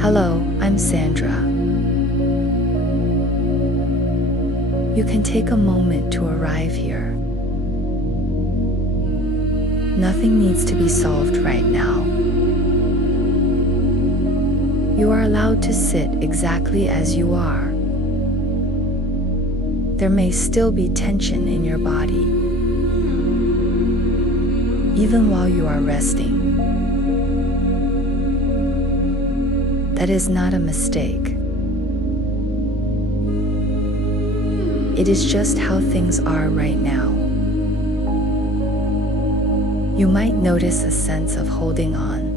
Hello, I'm Sandra. You can take a moment to arrive here. Nothing needs to be solved right now. You are allowed to sit exactly as you are. There may still be tension in your body, even while you are resting. That is not a mistake. It is just how things are right now. You might notice a sense of holding on,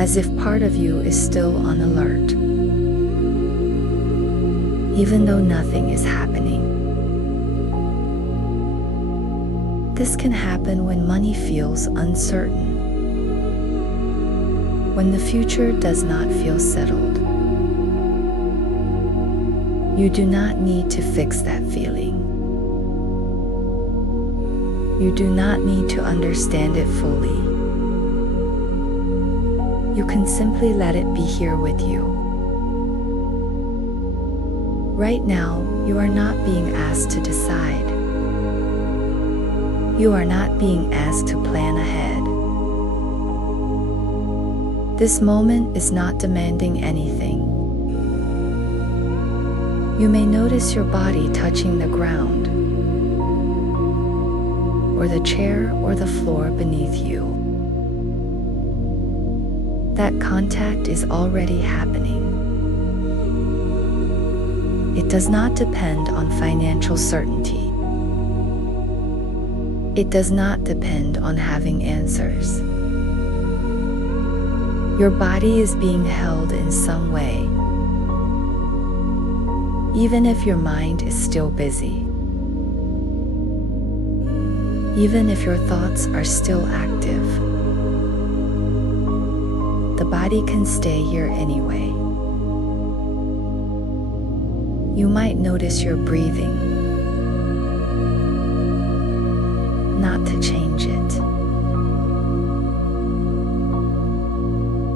as if part of you is still on alert, even though nothing is happening. This can happen when money feels uncertain, when the future does not feel settled. You do not need to fix that feeling. You do not need to understand it fully. You can simply let it be here with you. Right now, you are not being asked to decide. You are not being asked to plan ahead. This moment is not demanding anything. You may notice your body touching the ground, or the chair or the floor beneath you. That contact is already happening. It does not depend on financial certainty. It does not depend on having answers. Your body is being held in some way, even if your mind is still busy. Even if your thoughts are still active, the body can stay here anyway. You might notice your breathing, not to change it,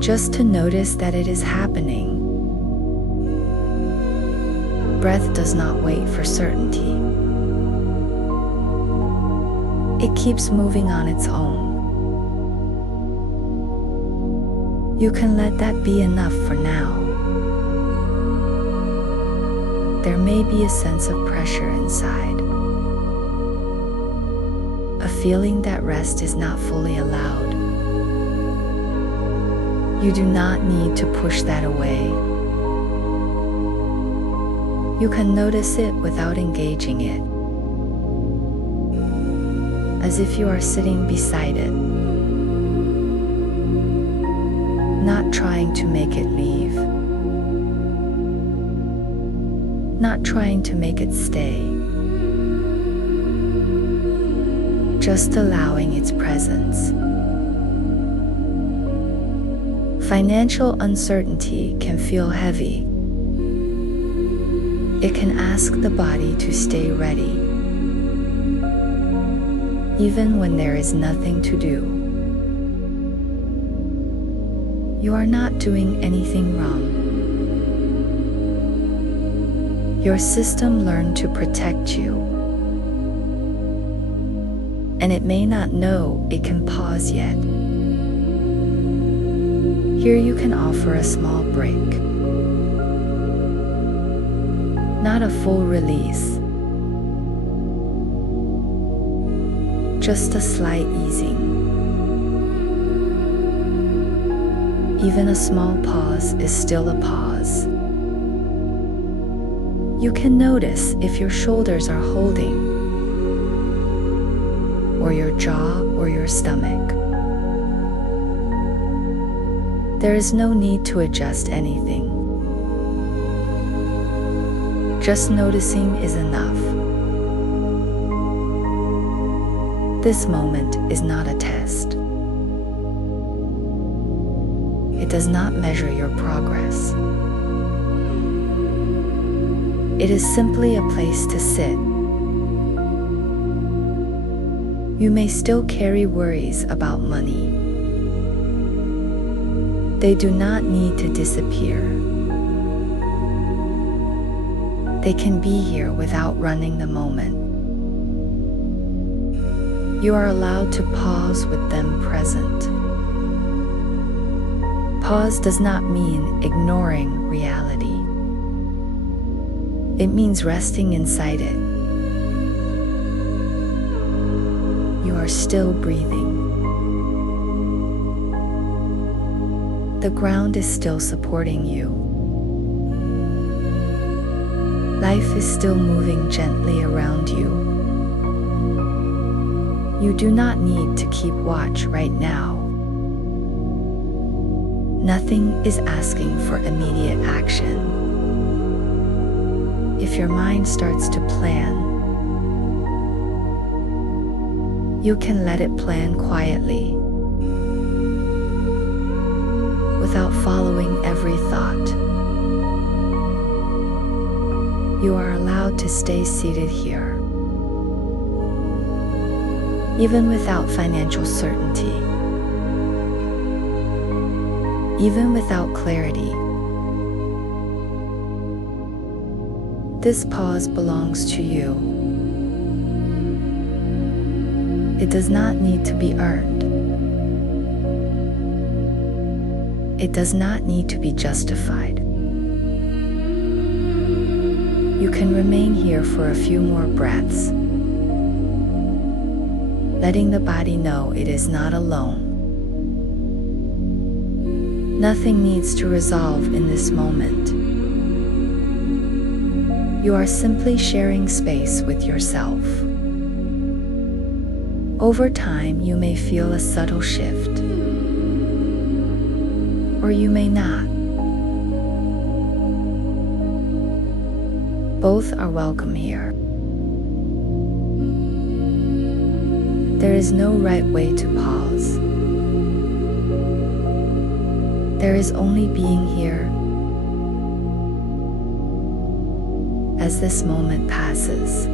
just to notice that it is happening. Breath does not wait for certainty. It keeps moving on its own. You can let that be enough for now. There may be a sense of pressure inside, a feeling that rest is not fully allowed. You do not need to push that away. You can notice it without engaging it, as if you are sitting beside it, not trying to make it leave, not trying to make it stay, just allowing its presence. Financial uncertainty can feel heavy. It can ask the body to stay ready, even when there is nothing to do. You are not doing anything wrong. Your system learned to protect you, and it may not know it can pause yet. Here you can offer a small break, not a full release, just a slight easing. Even a small pause is still a pause. You can notice if your shoulders are holding, or your jaw or your stomach. There is no need to adjust anything. Just noticing is enough. This moment is not a test. It does not measure your progress. It is simply a place to sit. You may still carry worries about money, They do not need to disappear. They can be here without running the moment. You are allowed to pause with them present. Pause does not mean ignoring reality. It means resting inside it. You are still breathing. The ground is still supporting you. Life is still moving gently around you. You do not need to keep watch right now. Nothing is asking for immediate action. If your mind starts to plan, you can let it plan quietly, without following every thought. You are allowed to stay seated here, even without financial certainty, even without clarity. This pause belongs to you. It does not need to be earned. It does not need to be justified. You can remain here for a few more breaths, letting the body know it is not alone. Nothing needs to resolve in this moment. You are simply sharing space with yourself. Over time, you may feel a subtle shift, or you may not. Both are welcome here. There is no right way to pause. There is only being here. As this moment passes,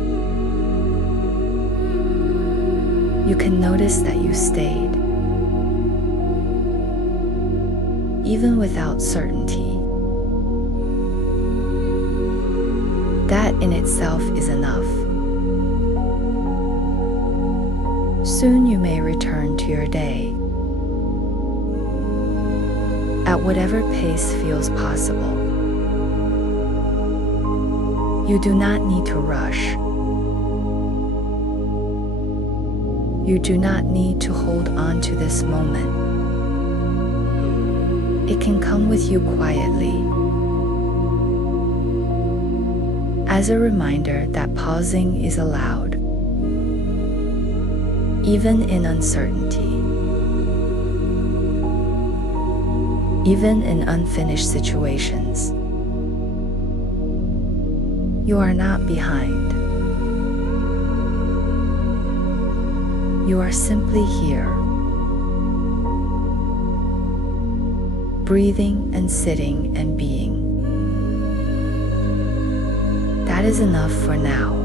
you can notice that you stayed, even without certainty. That in itself is enough. Soon you may return to your day, at whatever pace feels possible. You do not need to rush. You do not need to hold on to this moment. It can come with you quietly, as a reminder that pausing is allowed, even in uncertainty, even in unfinished situations. You are not behind. You are simply here, breathing and sitting and being. That is enough for now.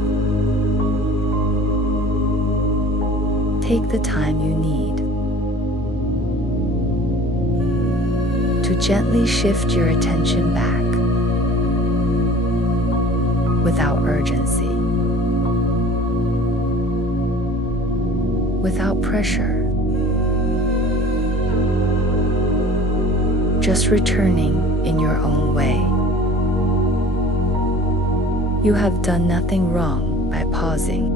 Take the time you need to gently shift your attention back, without urgency, without pressure, just returning in your own way. You have done nothing wrong by pausing.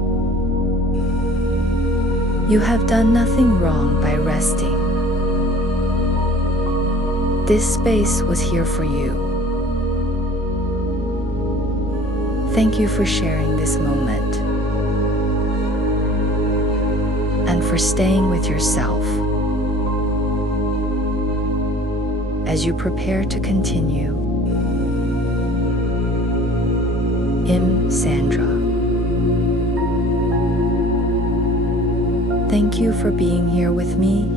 You have done nothing wrong by resting. This space was here for you. Thank you for sharing this moment, and for staying with yourself as you prepare to continue. Sandra. Thank you for being here with me.